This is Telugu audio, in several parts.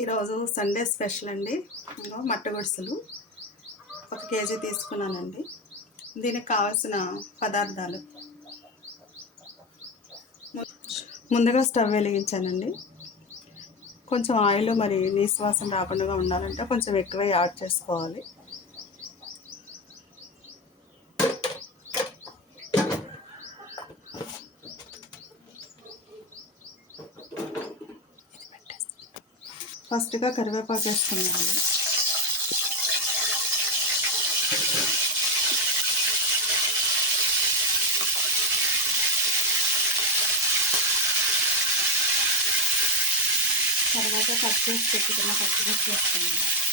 ఈరోజు సండే స్పెషల్ అండి. ఇంకో మట్ట గుడిసెలు. ఒక కేజీ తీసుకున్నానండి. దీనికి కావాల్సిన పదార్థాలు. ముందుగా స్టవ్ వెలిగించానండి. కొంచెం ఆయిల్ మరి నీశ్వాసం రాకుండా ఉండాలంటే కొంచెం ఎక్కువ యాడ్ చేసుకోవాలి. ఫస్ట్గా కరివేపాకు వేసుకున్నాను తర్వాత కట్ చేసి పెట్టుకున్న పచ్చిమిర్చి వేసుకున్నాను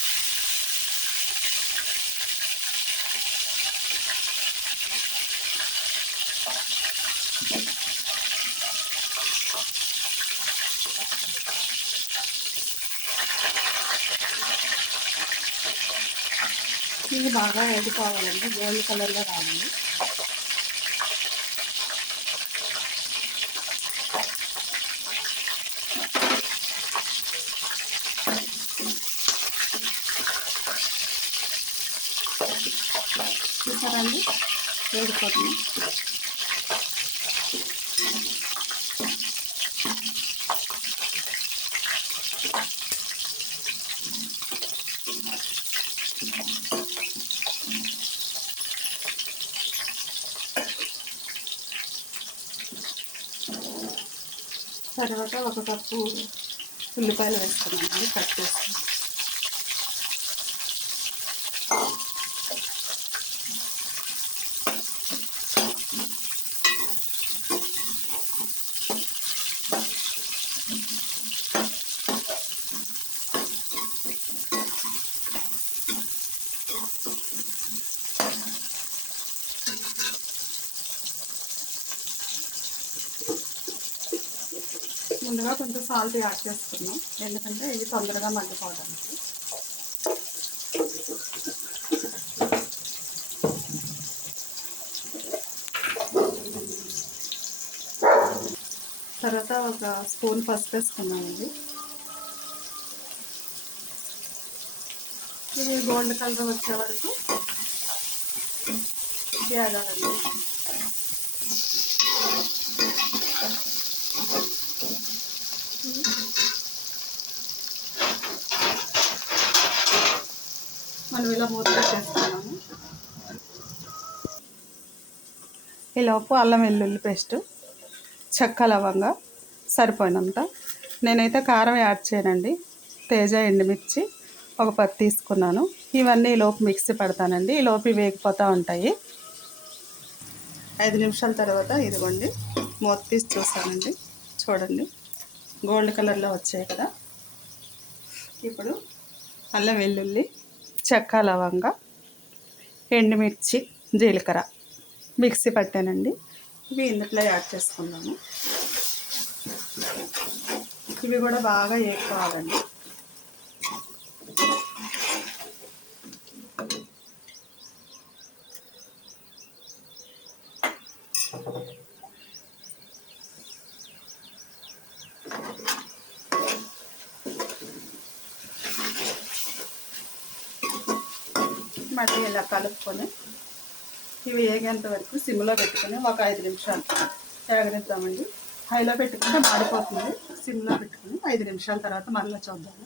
ఇది బాగా వేడుకోవాలండి గోల్డ్ కలర్లో రావాలి. చూసారండి? వేడిపోతుంది. తర్వాత ఒక కప్పు ఉల్లిపాయలు వేసుకున్నానండి కట్ చేసి ముందుగా కొంచెం సాల్ట్ యాడ్ చేసుకున్నాం ఎందుకంటే ఇవి తొందరగా మగ్గిపోవడానికి తర్వాత ఒక స్పూన్ పసుపు వేసుకున్నామండి ఇది గోల్డ్ కలర్ వచ్చే వరకు వేగాలండి మనం చేసుకున్నాము ఈలోపు అల్లం వెల్లుల్లి పేస్ట్ చెక్క లవంగా సరిపోయినంత. నేనైతే కారం యాడ్ చేయనండి. తేజ ఎండుమిర్చి ఒక పది తీసుకున్నాను. ఇవన్నీ ఈలోపు లోపు మిక్సీ పెడతానండి. ఈ లోపు వేగిపోతూ ఉంటాయి. ఐదు నిమిషాల తర్వాత ఇదిగోండి మూత తీసి చూస్తానండి. చూడండి గోల్డ్ కలర్లో వచ్చాయి కదా. ఇప్పుడు అల్లం వెల్లుల్లి చెక్క లవంగా ఎండుమిర్చి జీలకర్ర మిక్సీ పట్టానండి. ఇవి ఇందులో యాడ్ చేసుకుందాము. ఇవి కూడా బాగా వేసుకోవాలండి మళ్ళీ ఇలా కలుపుకొని ఇవి వేగేంత వరకు సిమ్లో పెట్టుకొని ఒక ఐదు నిమిషాలు వేగనిద్దామండి హైలో పెట్టుకుంటే మాడిపోతుంది. సిమ్లో పెట్టుకుని ఐదు నిమిషాల తర్వాత మళ్ళీ చూద్దాము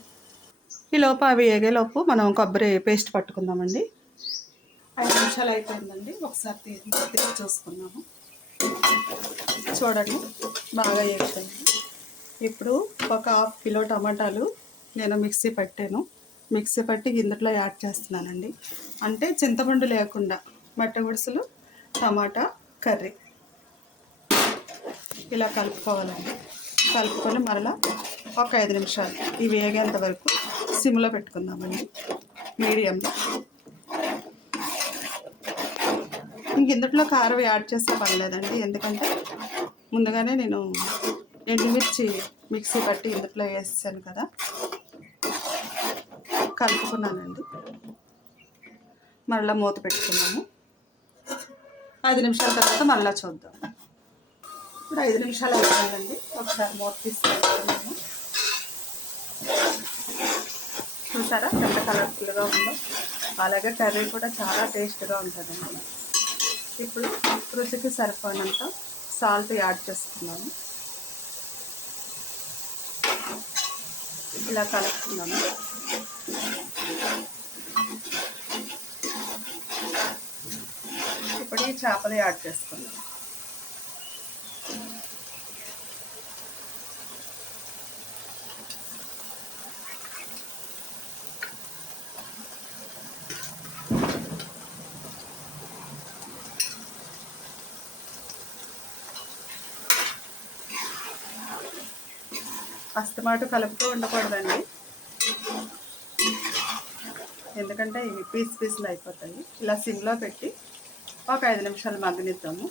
ఈ లోపు అవి వేగేలోపు మనం కొబ్బరి పేస్ట్ పట్టుకుందామండి. ఐదు నిమిషాలు అయిపోయిందండి. ఒకసారి తీసి తిరిగి చూసుకున్నాము చూడండి బాగా వేసాను ఇప్పుడు ఒక హాఫ్ కిలో టమాటాలు నేను మిక్సీ పట్టాను. మిక్సీ పట్టి ఇందులో యాడ్ చేస్తున్నానండి. అంటే చింతపండు లేకుండా మట్ట గుడిసెలు టమాటా కర్రీ. ఇలా కలుపుకోవాలండి. కలుపుకొని మరలా ఒక ఐదు నిమిషాలు ఇవి వేగేంత వరకు సిమ్లో పెట్టుకుందామండి. మీడియంలో. ఇంక ఇందుట్లో కారం యాడ్ చేస్తే పర్లేదండి. ఎందుకంటే ముందుగానే నేను ఎండుమిర్చి మిక్సీ పట్టి ఇందుట్లో వేసాను కదా. కలుపుకున్నానండి. మళ్ళీ మూత పెట్టుకున్నాము. ఐదు నిమిషాల తర్వాత మళ్ళీ చూద్దాం. ఇప్పుడు ఐదు నిమిషాలు అయిపోయిందండి ఒకసారి మూత తీసి చూసారా? ఎంత కలర్ఫుల్గా ఉందో. అలాగే కర్రీ కూడా చాలా టేస్ట్గా ఉంటుందండి ఇప్పుడు రుచికి సరిపడినంత సాల్ట్ యాడ్ చేసుకున్నాము. ఇలా కలుపుకున్నాము ఇప్పుడు ఈ చేపలు యాడ్ చేసుకున్నాం అస్తమాటు కలుపుతూ ఉండకూడదండి. ఎందుకంటే ఇవి పీస్ పీసులు అయిపోతాయి. ఇలా సిమ్లో పెట్టి ఒక ఐదు నిమిషాలు మగ్గనిద్దాము.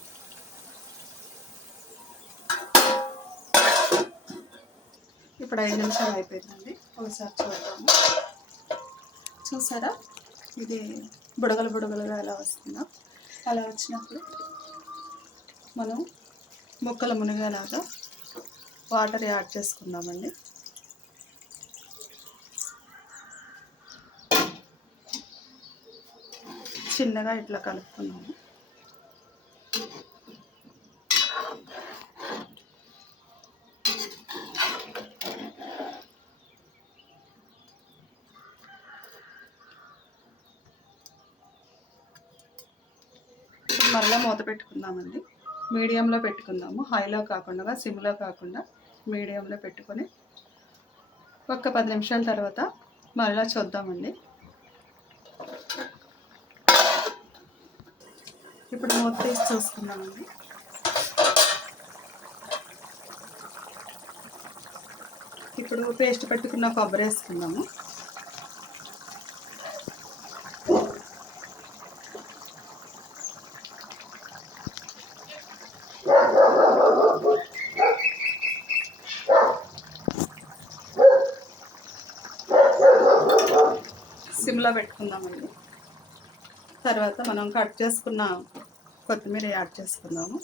ఇప్పుడు ఐదు నిమిషాలు అయిపోయిందండి. ఒకసారి చూద్దాము. చూసారా? ఇది బుడగలు బుడగలుగా ఎలా వస్తుందో. అలా వచ్చినప్పుడు మనం ముక్కలు మునిగేలాగా వాటర్ యాడ్ చేసుకుందామండి. చిన్నగా ఇట్లా కలుపుకున్నాము. మళ్ళీ మూత పెట్టుకుందామండి. మీడియంలో పెట్టుకుందాము. హైలో కాకుండా సిమ్లో కాకుండా. మీడియంలో పెట్టుకొని ఒక పది నిమిషాల తర్వాత మళ్ళీ చూద్దామండి. ఇప్పుడు మూత తీసి చూసుకుందామండి. ఇప్పుడు పేస్ట్ పెట్టుకున్న కొబ్బరి వేసుకుందాము. సిమ్లో పెట్టుకుందామండి. తర్వాత మనం కట్ చేసుకున్న కొత్తిమీర యాడ్ చేసుకుందాము.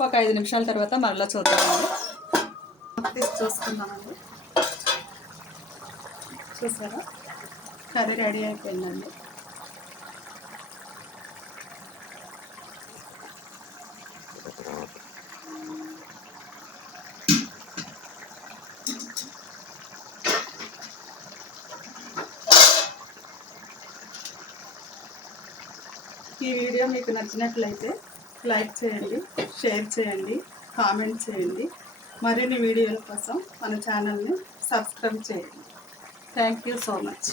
ఒక ఐదు నిమిషాల తర్వాత మరలా చూద్దామండి. తీసి చూసుకుందామండి. చూసారా? కర్రీ రెడీ అయిపోయిందండి. ఈ వీడియో మీకు నచ్చినట్లయితే లైక్ చేయండి షేర్ చేయండి కామెంట్ చేయండి. మరిన్ని వీడియోల కోసం మన ఛానల్ని సబ్స్క్రైబ్ చేయండి. Thank you so much